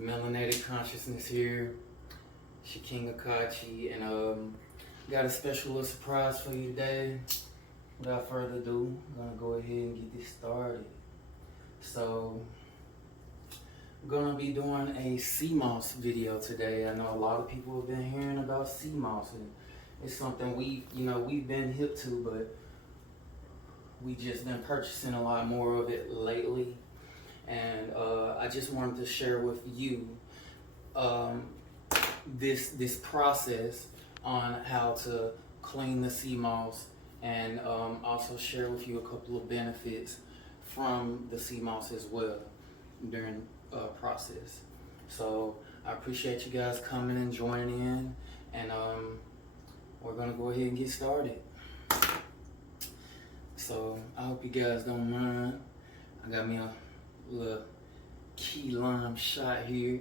Melanated Consciousness here. It's your King Akachi, and got a special little surprise for you today. Without further ado, I'm gonna go ahead and get this started. So, I'm gonna be doing a sea moss video today. I know a lot of people have been hearing about sea moss, and it's something we've been hip to, but we just been purchasing a lot more of it lately. And I just wanted to share with you this process on how to clean the sea moss, and also share with you a couple of benefits from the sea moss as well during process. So I appreciate you guys coming and joining in, and we're gonna go ahead and get started. So I hope you guys don't mind. I got me a little key lime shot here,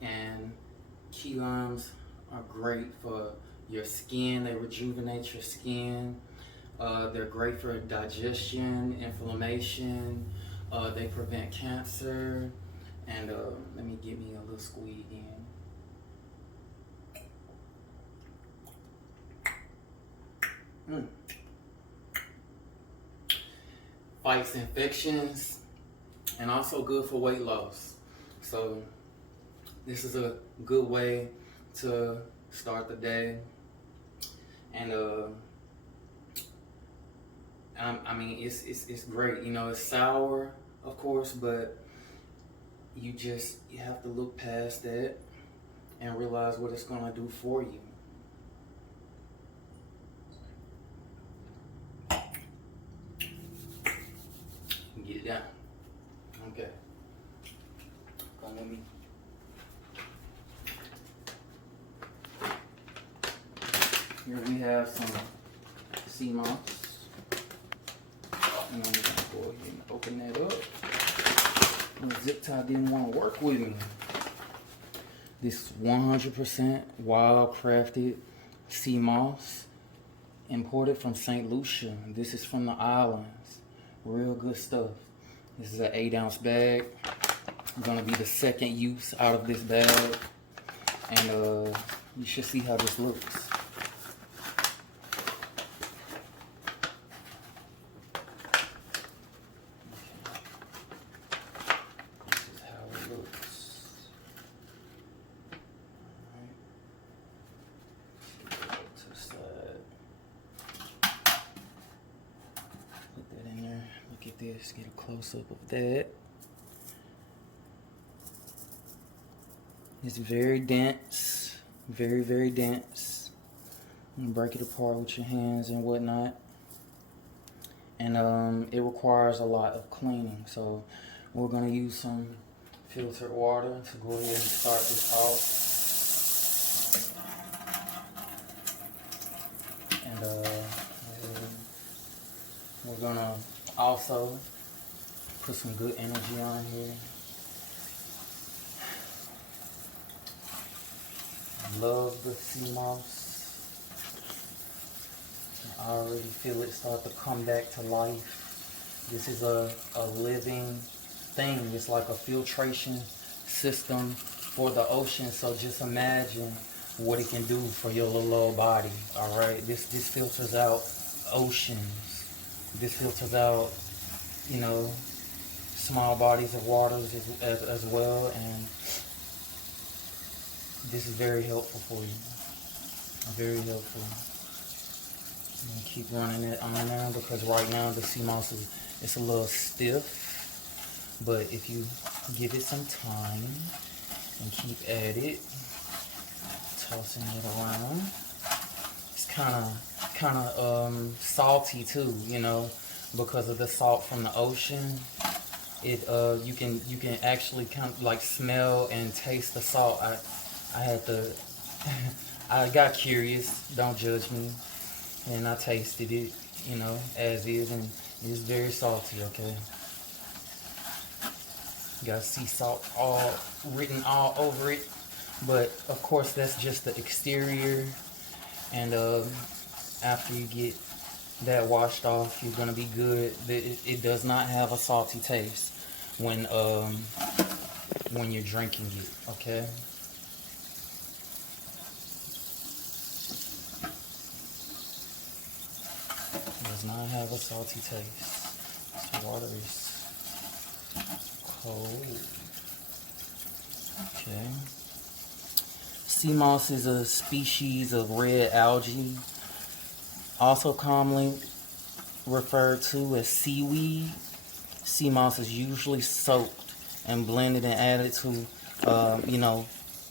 and key limes are great for your skin. They rejuvenate your skin. They're great for digestion, inflammation. They prevent cancer. And let me get me a little squeeze in. Fights infections, and also good for weight loss. So this is a good way to start the day. And I mean, it's great. You know, it's sour, of course, but you have to look past that and realize what it's gonna do for you. Get it down. Okay. Come with me. Here we have some sea moss. And I'm gonna go ahead and open that up. The zip tie didn't want to work with me. This 100% wild crafted sea moss, imported from St. Lucia. This is from the islands. Real good stuff. This is an 8-ounce bag. Gonna be the second use out of this bag, and you should see how this looks. This, get a close-up of that. It's very dense, very dense. You can break it apart with your hands and whatnot, and it requires a lot of cleaning. So we're gonna use some filtered water to go ahead and start this off, and we're gonna also put some good energy on here. Love the sea moss. I already feel it start to come back to life. This is a living thing. It's like a filtration system for the ocean. So just imagine what it can do for your little old body. All right, this filters out oceans. This filters out, small bodies of waters as well, and this is very helpful for you. Very helpful. I'm gonna keep running it on now because right now the sea moss it's a little stiff, but if you give it some time and keep at it, tossing it around, it's kind of salty too, because of the salt from the ocean. It you can actually kind of like smell and taste the salt. I had to I got curious, don't judge me, and I tasted it, as is, and it's very salty. Okay, got sea salt all written all over it, but of course that's just the exterior, and after you get that washed off, you're gonna be good. It does not have a salty taste when when you're drinking it, okay? It does not have a salty taste. This water is cold. Okay. Sea moss is a species of red algae, also commonly referred to as seaweed. Sea moss is usually soaked and blended and added to,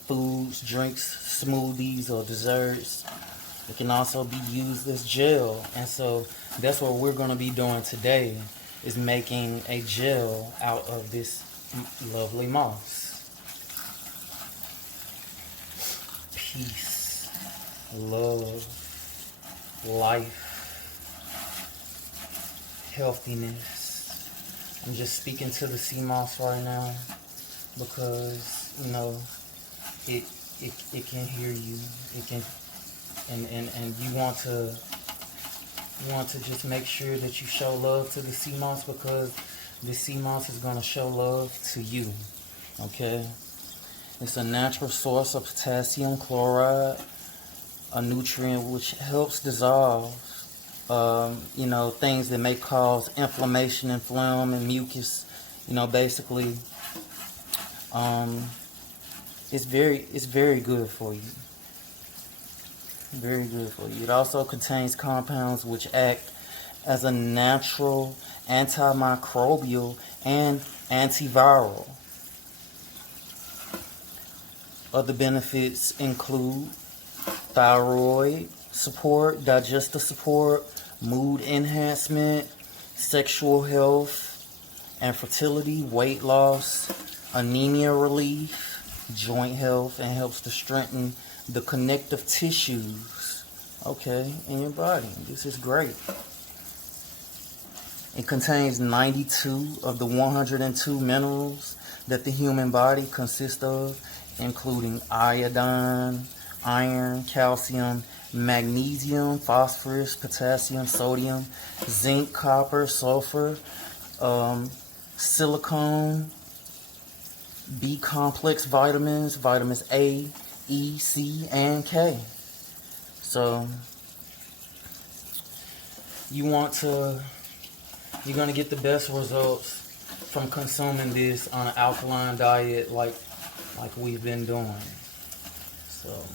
foods, drinks, smoothies, or desserts. It can also be used as gel, and so that's what we're going to be doing today, is making a gel out of this lovely moss. Peace, love, life, healthiness. I'm just speaking to the sea moss right now because, it can hear you. It can, and you want to just make sure that you show love to the sea moss, because the sea moss is going to show love to you. Okay? It's a natural source of potassium chloride, a nutrient which helps dissolve, things that may cause inflammation and phlegm and mucus. Basically, it's very good for you. Very good for you. It also contains compounds which act as a natural antimicrobial and antiviral. Other benefits include thyroid support, digestive support, mood enhancement, sexual health and fertility, weight loss, anemia relief, joint health, and helps to strengthen the connective tissues, in your body. This is great. It contains 92 of the 102 minerals that the human body consists of, including iodine, iron, calcium, magnesium, phosphorus, potassium, sodium, zinc, copper, sulfur, silicone, B complex vitamins A, E, C, and K. So you're going to get the best results from consuming this on an alkaline diet like we've been doing. So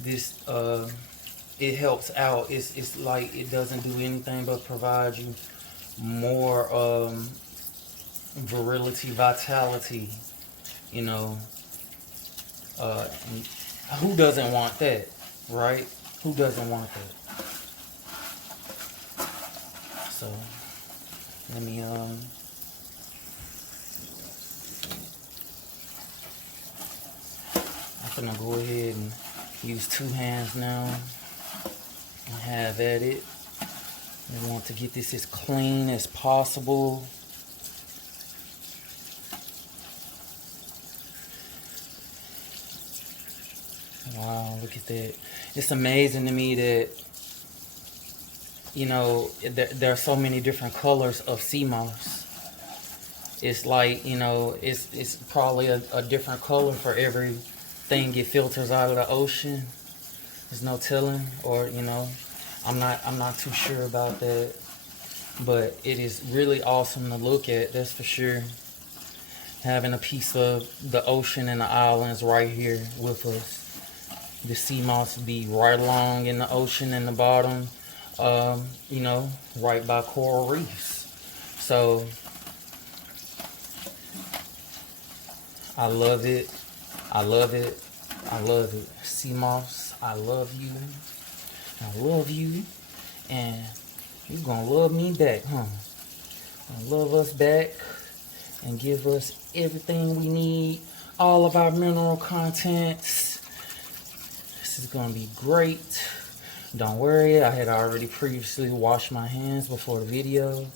this it helps out. It's like it doesn't do anything but provide you more virility, vitality, and who doesn't want that, right? Who doesn't want that? So let me I'm gonna go ahead and use 2 hands now and have at it. I want to get this as clean as possible. Wow, look at that. It's amazing to me that, there are so many different colors of sea moss. It's like, it's probably a different color for everything it filters out of the ocean. There's no telling, or, I'm not too sure about that. But it is really awesome to look at, that's for sure. Having a piece of the ocean and the islands right here with us. The sea moss be right along in the ocean in the bottom, right by coral reefs. So I love it. I love it. I love it. Sea moss, I love you. I love you. And you're gonna love me back, huh? Love us back and give us everything we need, all of our mineral contents. This is gonna be great. Don't worry, I had already previously washed my hands before the video,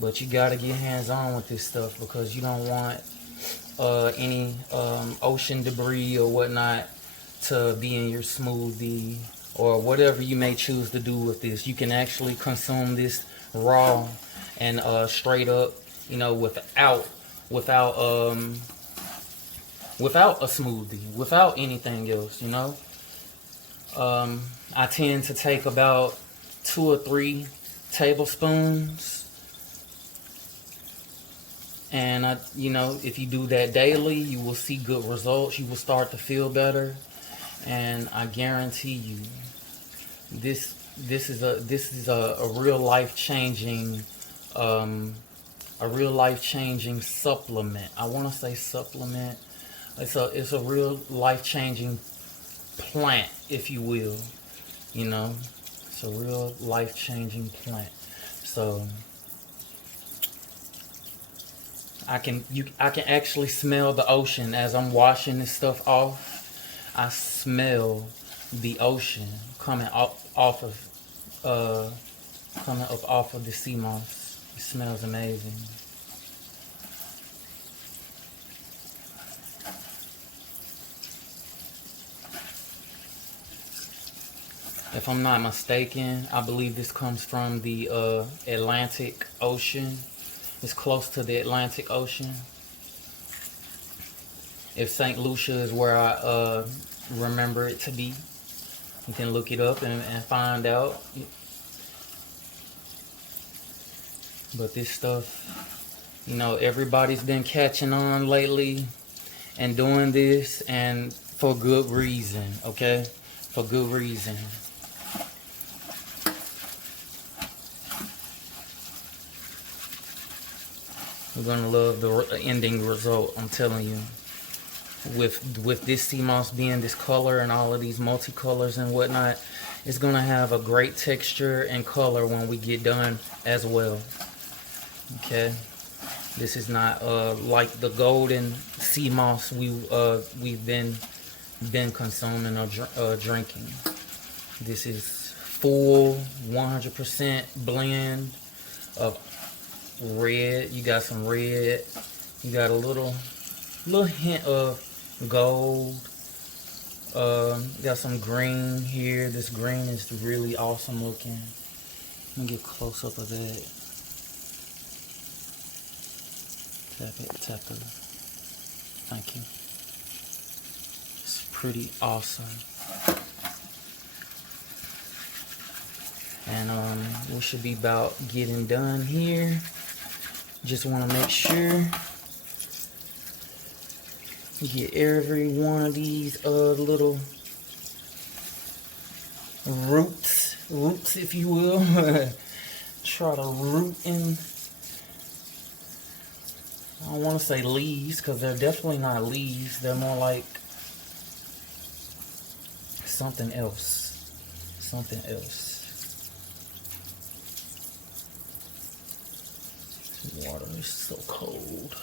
but you gotta get hands-on with this stuff because you don't want any ocean debris or whatnot to be in your smoothie or whatever you may choose to do with this. You can actually consume this raw and straight up, without without without a smoothie, without anything else, you know. I tend to take about 2 or 3 tablespoons, and you know, if you do that daily, you will see good results. You will start to feel better, and I guarantee you, this is a real life changing supplement. I want to say supplement. It's a real life changing plant, if you will. You know, it's a real life changing plant. So I can actually smell the ocean as I'm washing this stuff off. I smell the ocean coming off of the sea moss. It smells amazing. If I'm not mistaken, I believe this comes from the Atlantic Ocean. It's close to the Atlantic Ocean. If St. Lucia is where I remember it to be, you can look it up and find out. But this stuff, you know, everybody's been catching on lately and doing this, and for good reason, okay? For good reason. We're gonna love the ending result, I'm telling you. With this sea moss being this color and all of these multicolors and whatnot, it's gonna have a great texture and color when we get done as well. Okay, this is not like the golden sea moss we've been consuming or drinking. This is full 100% blend of red. You got some red. You got a little hint of gold. Got some green here. This green is really awesome looking. Let me get close up of that. Tap it. Thank you. It's pretty awesome. And we should be about getting done here. Just want to make sure you get every one of these little roots, if you will. Try to root in. I don't want to say leaves, because they're definitely not leaves. They're more like something else. Something else. Water is so cold.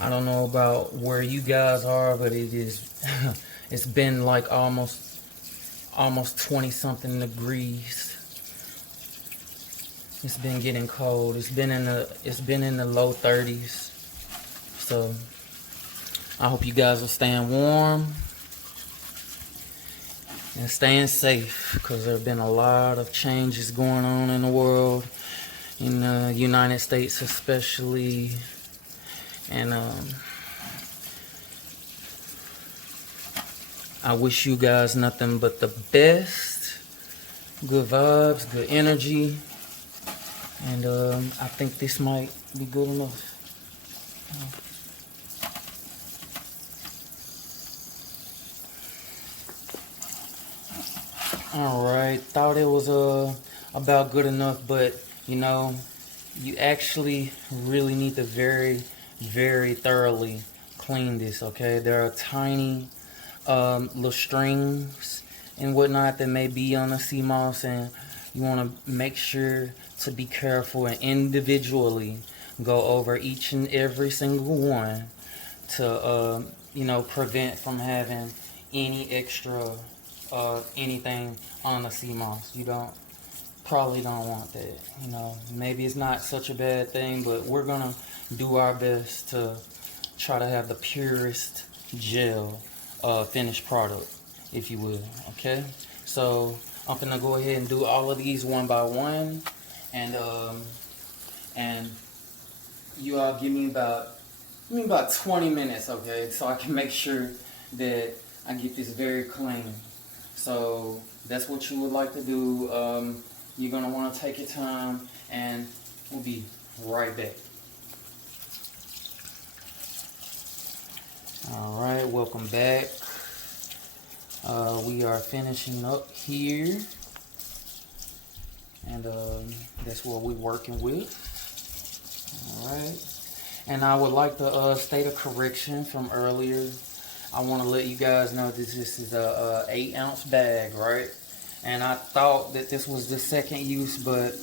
I don't know about where you guys are, but it is. It's been like almost 20 something degrees. It's been getting cold. It's been in the low 30s. So I hope you guys are staying warm and staying safe, because there have been a lot of changes going on in the world, in the United States especially. And I wish you guys nothing but the best. Good vibes, good energy. And I think this might be good enough. Alright, thought it was about good enough, but you know, you actually really need to very, very thoroughly clean this, okay? There are tiny little strings and whatnot that may be on the sea moss, and you want to make sure to be careful and individually go over each and every single one to you know, prevent from having any extra anything on the sea moss. You probably don't want that. You know, maybe it's not such a bad thing, but we're gonna do our best to try to have the purest gel finished product, if you will. Okay, so I'm gonna go ahead and do all of these one by one, and you all give me about 20 minutes, okay, so I can make sure that I get this very clean. So that's what you would like to do. You're gonna want to take your time, and we'll be right back. All right, welcome back. We are finishing up here, and that's what we're working with. All right, and I would like to state a correction from earlier. I want to let you guys know that this is a 8-ounce bag, right? And I thought that this was the second use, but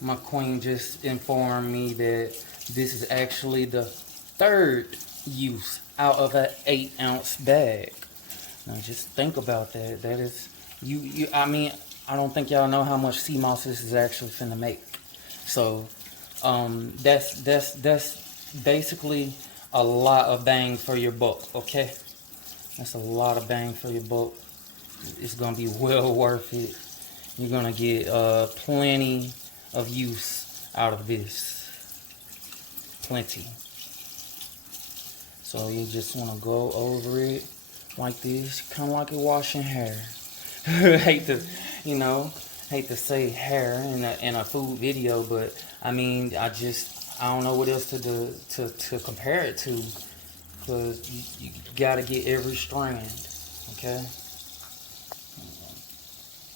my queen just informed me that this is actually the third use out of an 8-ounce bag. Now just think about that. That is, I mean, I don't think y'all know how much sea moss this is actually finna make. So that's basically a lot of bang for your buck, okay? That's a lot of bang for your buck. It's gonna be well worth it. You're gonna get plenty of use out of this. Plenty. So you just wanna go over it like this, kind of like you're washing hair. hate to say hair in a food video, but I mean, I don't know what else to compare it to, because you gotta get every strand, okay?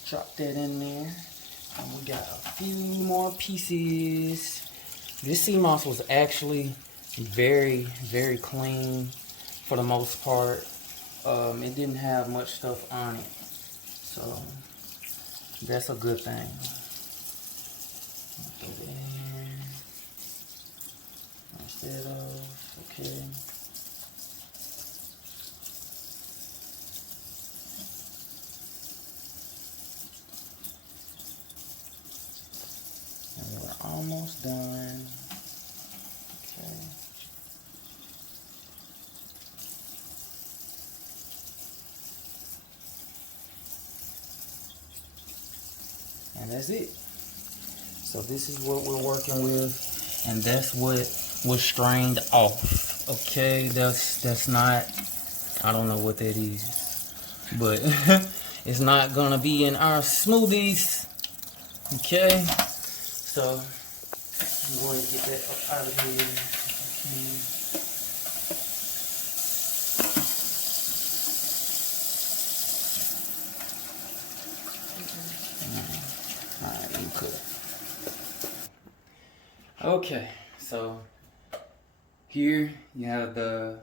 Drop that in there, and we got a few more pieces. This sea moss was actually very, very clean for the most part. It didn't have much stuff on it, so that's a good thing. Throw that in. Wash that off, okay. And we're almost done. Okay. And that's it. So this is what we're working with, and that's what was strained off. Okay, that's not, I don't know what that is, but it's not gonna be in our smoothies. Okay, so I'm going to get that up out of here. Alright, you could. Okay, so here you have the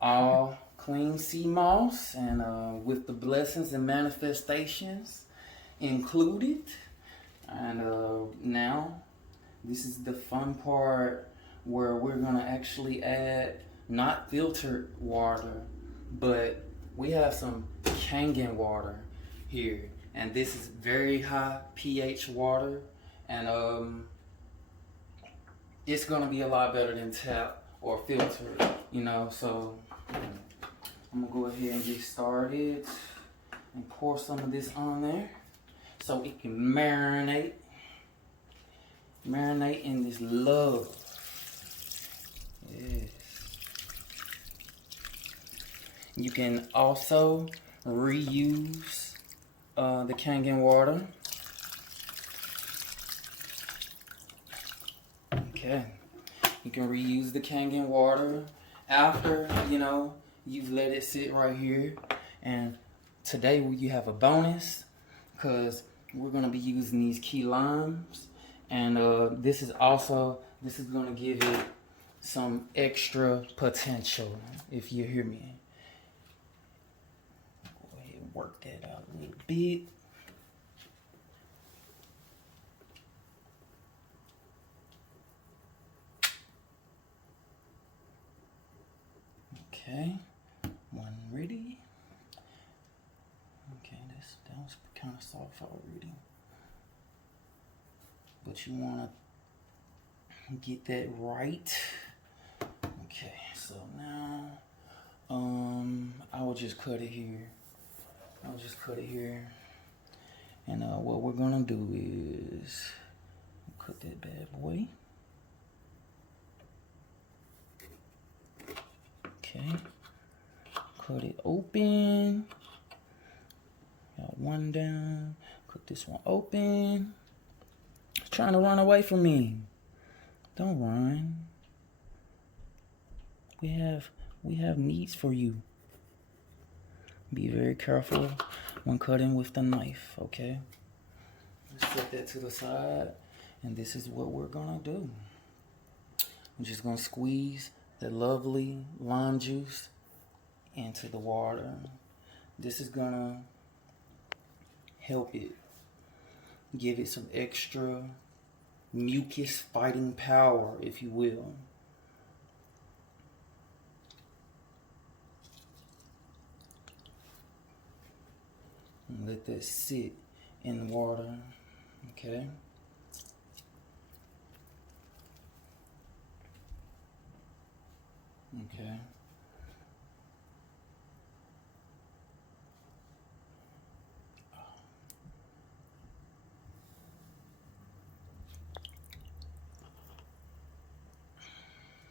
all clean sea moss, and with the blessings and manifestations included. And now this is the fun part where we're gonna actually add not filtered water, but we have some Kangen water here, and this is very high pH water, and it's gonna be a lot better than tap or filtered, you know. So I'm gonna go ahead and get started and pour some of this on there so it can marinate in this love. Yes. You can also reuse the Kangen water. Okay, you can reuse the Kangen water after, you know, you've let it sit right here. And today you have a bonus, because we're going to be using these key limes, and this is going to give it some extra potential, if you hear me. Go ahead and work that out a little bit. Okay, one ready. Okay, that was kind of soft already, but you want to get that right. Okay, so now I will just cut it here. And what we're gonna do is cut that bad boy. Okay. Cut it open. Got one down. Cut this one open. It's trying to run away from me. Don't run. We have needs for you. Be very careful when cutting with the knife, okay? Let's set that to the side, and this is what we're gonna do. I'm just gonna squeeze the lovely lime juice into the water. This is gonna help it, give it some extra mucus fighting power, if you will. And let that sit in the water, okay? Okay.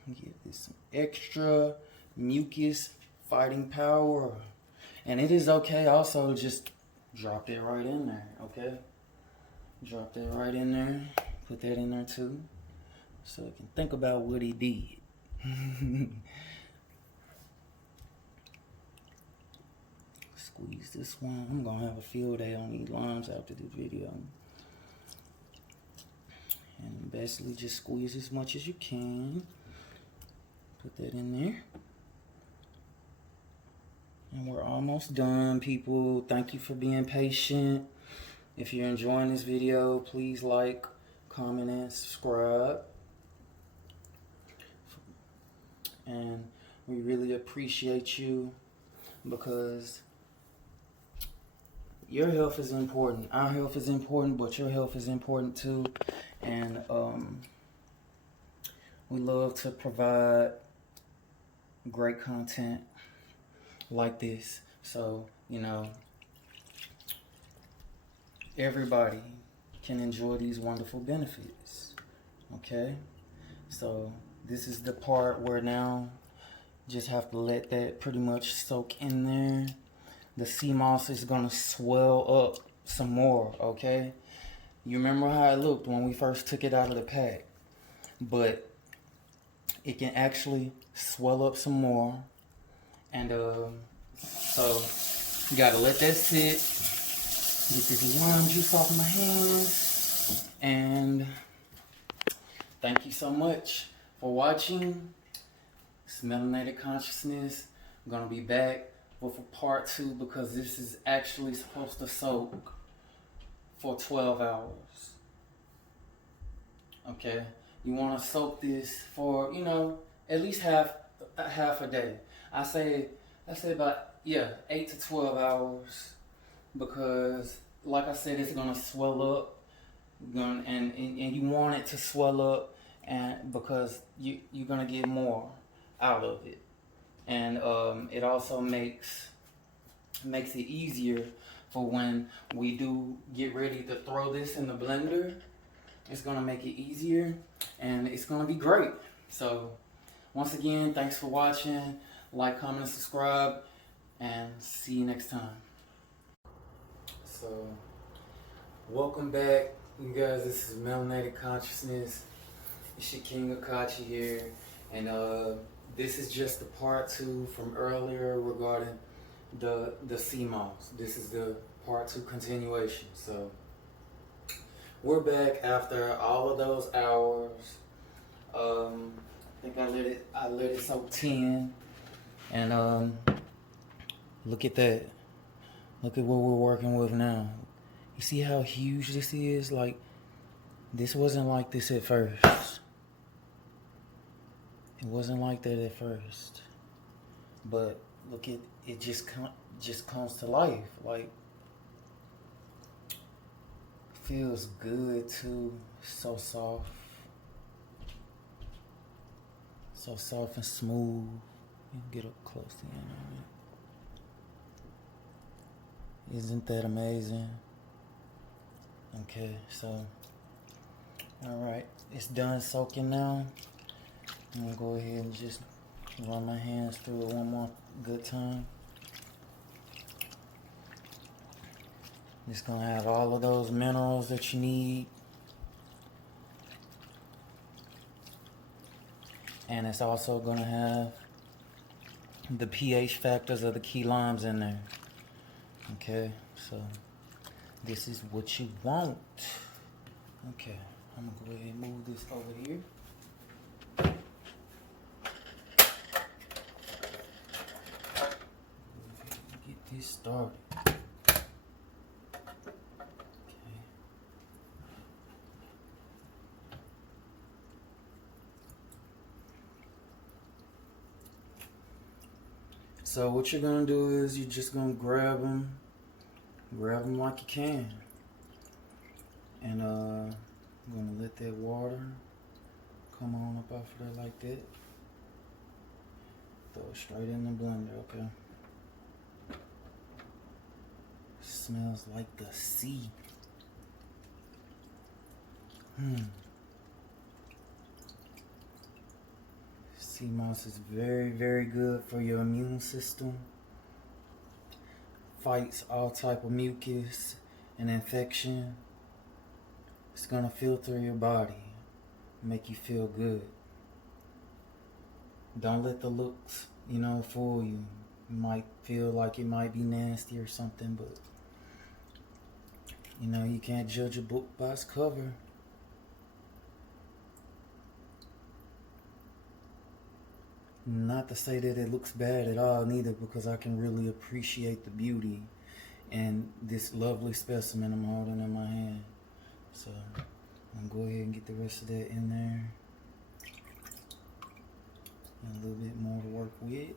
Give this some extra mucus fighting power. And it is okay also to just drop that right in there, okay? Drop that right in there. Put that in there too. So you can think about what he did. Squeeze this one. I'm gonna have a field day on these limes after this video. And basically just squeeze as much as you can. Put that in there. And we're almost done, people. Thank you for being patient. If you're enjoying this video, please like, comment, and subscribe. And we really appreciate you because your health is important. Our health is important, but your health is important too. And we love to provide great content like this, so you know everybody can enjoy these wonderful benefits. Okay, so this is the part where now just have to let that pretty much soak in there. The sea moss is gonna swell up some more. Okay, you remember how it looked when we first took it out of the pack, but it can actually swell up some more. And so you gotta let that sit, get this lime juice off my hands. And thank you so much for watching. It's Melanated Consciousness. I'm gonna be back with a part 2 because this is actually supposed to soak for 12 hours. Okay, you want to soak this for, you know, at least half a day. I say about 8 to 12 hours, because like I said, it's gonna swell up, and you want it to swell up, and because you're gonna get more out of it, and it also makes it easier for when we do get ready to throw this in the blender. It's gonna make it easier, and it's gonna be great. So once again, thanks for watching. Like, comment, and subscribe, and see you next time. So, welcome back, you guys. This is Melanated Consciousness. It's your King Akachi here, and this is just the part 2 from earlier regarding the sea moss. This is the part 2 continuation. So, we're back after all of those hours. I think I let it soak 10. And look at that. Look at what we're working with now. You see how huge this is? Like, this wasn't like this at first. It wasn't like that at first. But look at it, just comes to life. Like, feels good too. So soft. So soft and smooth. You can get up close to the end of it. Isn't that amazing? Okay, so alright, it's done soaking now. I'm gonna go ahead and just Run my hands through it one more good time. It's gonna have all of those minerals that you need. And it's also gonna have the pH factors of the key limes in there. Okay, so this is what you want. Okay, I'm gonna go ahead and move this over here. Get this started. So what you're gonna do is you're just gonna grab them like you can, and I'm gonna let that water come on up off of there like that. Throw it straight in the blender, okay? Smells like the sea. Sea moss is very, very good for your immune system. Fights all type of mucus and infection. It's gonna filter your body, make you feel good. Don't let the looks, fool you. You might feel like it might be nasty or something, but you can't judge a book by its cover. Not to say that it looks bad at all neither, because I can really appreciate the beauty and this lovely specimen I'm holding in my hand. So I'm gonna go ahead and get the rest of that in there. And a little bit more to work with.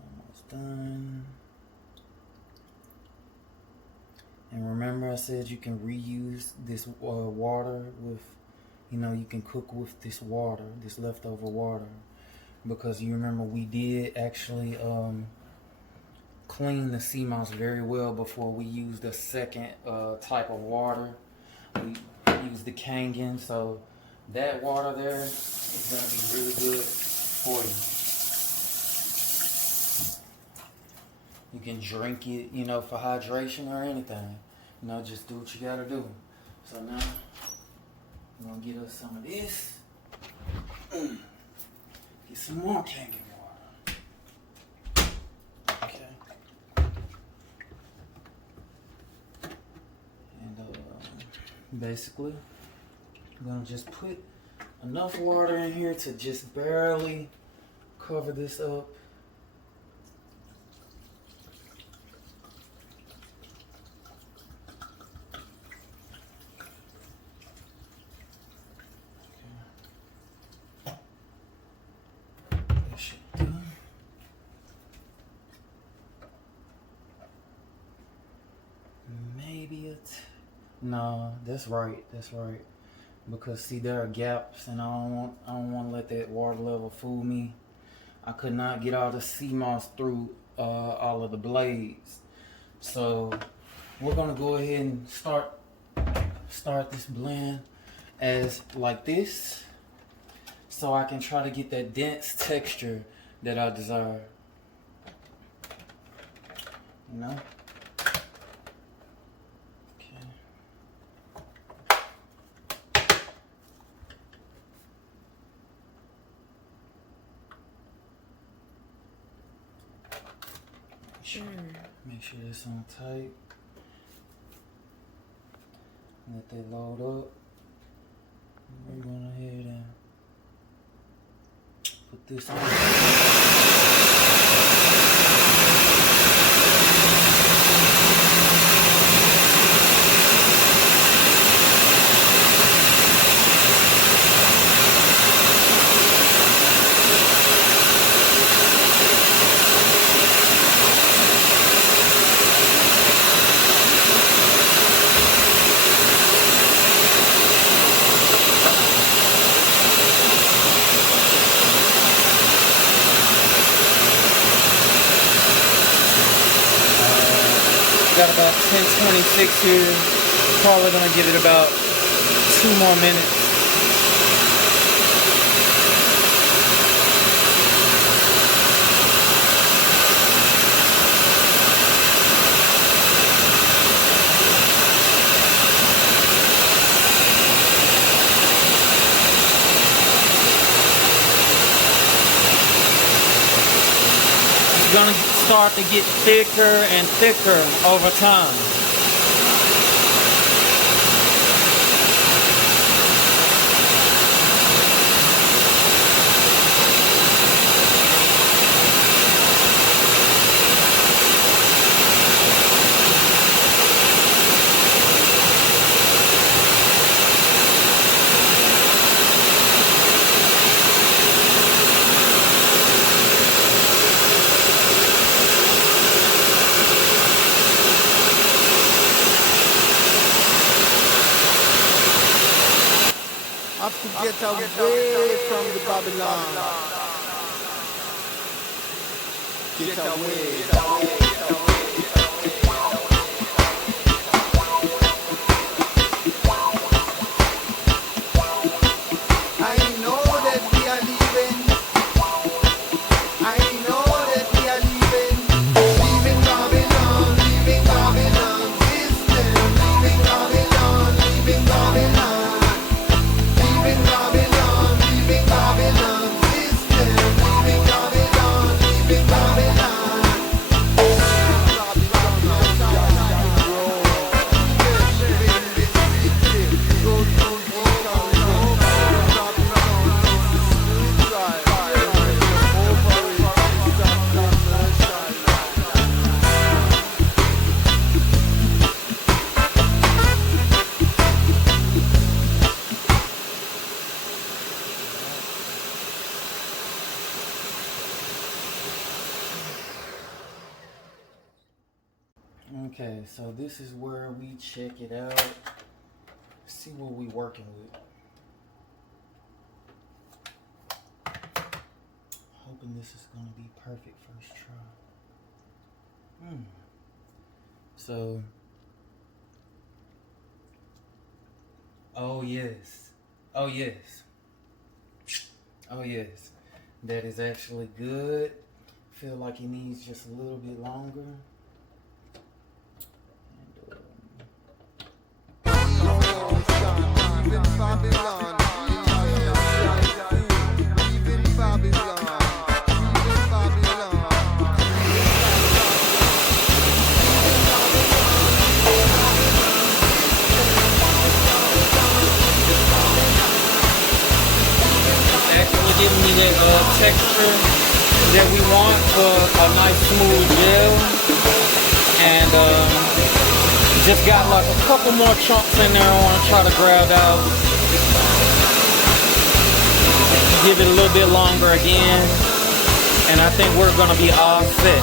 Almost done. And remember I said you can reuse this water with, you can cook with this water, this leftover water, because you remember we did actually clean the sea moss very well before we used a second type of water. We used the Kangen, so that water there is going to be really good for you. You can drink it, for hydration or anything. Just do what you got to do. So now we're gonna get us some of this. Get some more Kangen water. Okay. And basically, I'm gonna just put enough water in here to just barely cover this up. No, that's right. Because see, there are gaps, and I don't want to let that water level fool me. I could not get all the sea moss through all of the blades. So we're gonna go ahead and start this blend as like this, so I can try to get that dense texture that I desire. Make sure it's on tight. Let that load up. We're going ahead and put this on. Got about 10:26 here. Probably gonna give it about 2 more minutes. It's gonna start to get thicker and thicker over time. To get away from the Babylon. Get away. I know that we are leaving. I know that we are leaving. Leaving Babylon, leaving Babylon system. Leaving Babylon, leaving Babylon. Leaving Babylon, leaving Babylon system. Leaving Babylon, leaving Babylon. Okay, so this is where we check it out. See what we working with. Hoping this is gonna be perfect first try. So, oh yes, oh yes, oh yes, that is actually good. Feel like it needs just a little bit longer. Babylon, leaving Babylon, leaving Babylon. Actually giving me that texture that we want for a nice smooth gel, and just got like a couple more chunks in there I want to try to grab out. Give it a little bit longer again, and I think we're gonna be all set.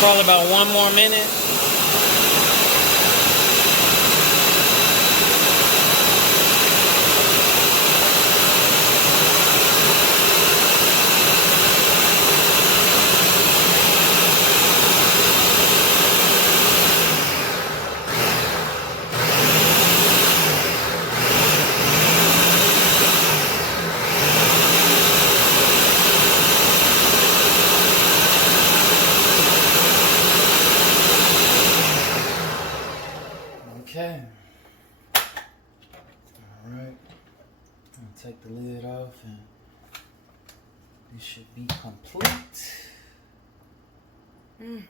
Probably about 1 more minute. Okay. Alright. Take the lid off and this should be complete. Okay.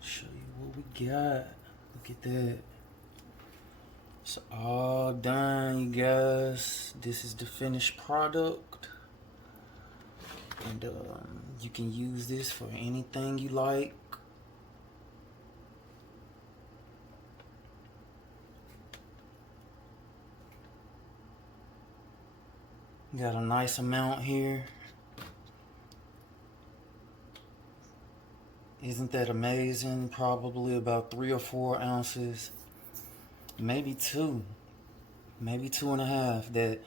Show you what we got. Look at that. It's all done, you guys. This is the finished product, and you can use this for anything you like. Got a nice amount here. Isn't that amazing? Probably about 3 or 4 ounces, maybe 2, maybe 2.5 that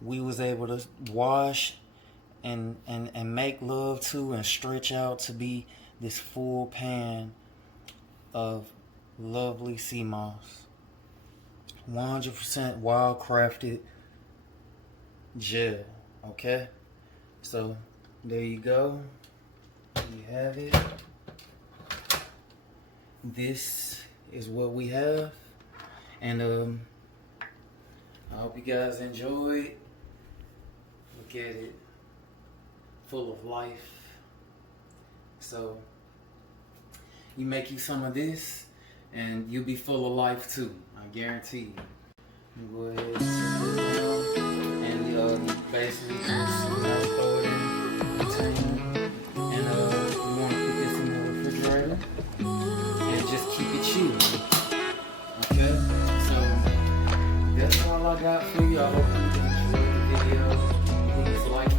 we was able to wash and make love to and stretch out to be this full pan of lovely sea moss. 100% wild crafted gel. Okay, so there you go. You have it. This is what we have, and I hope you guys enjoyed. Look at it, full of life. So you make you some of this and you'll be full of life too, I guarantee you. Go ahead and basically just throw it in the container. And you want to put this in the refrigerator and just keep it chilled. Okay, so that's all I got for you. I hope you enjoyed the video. Please like,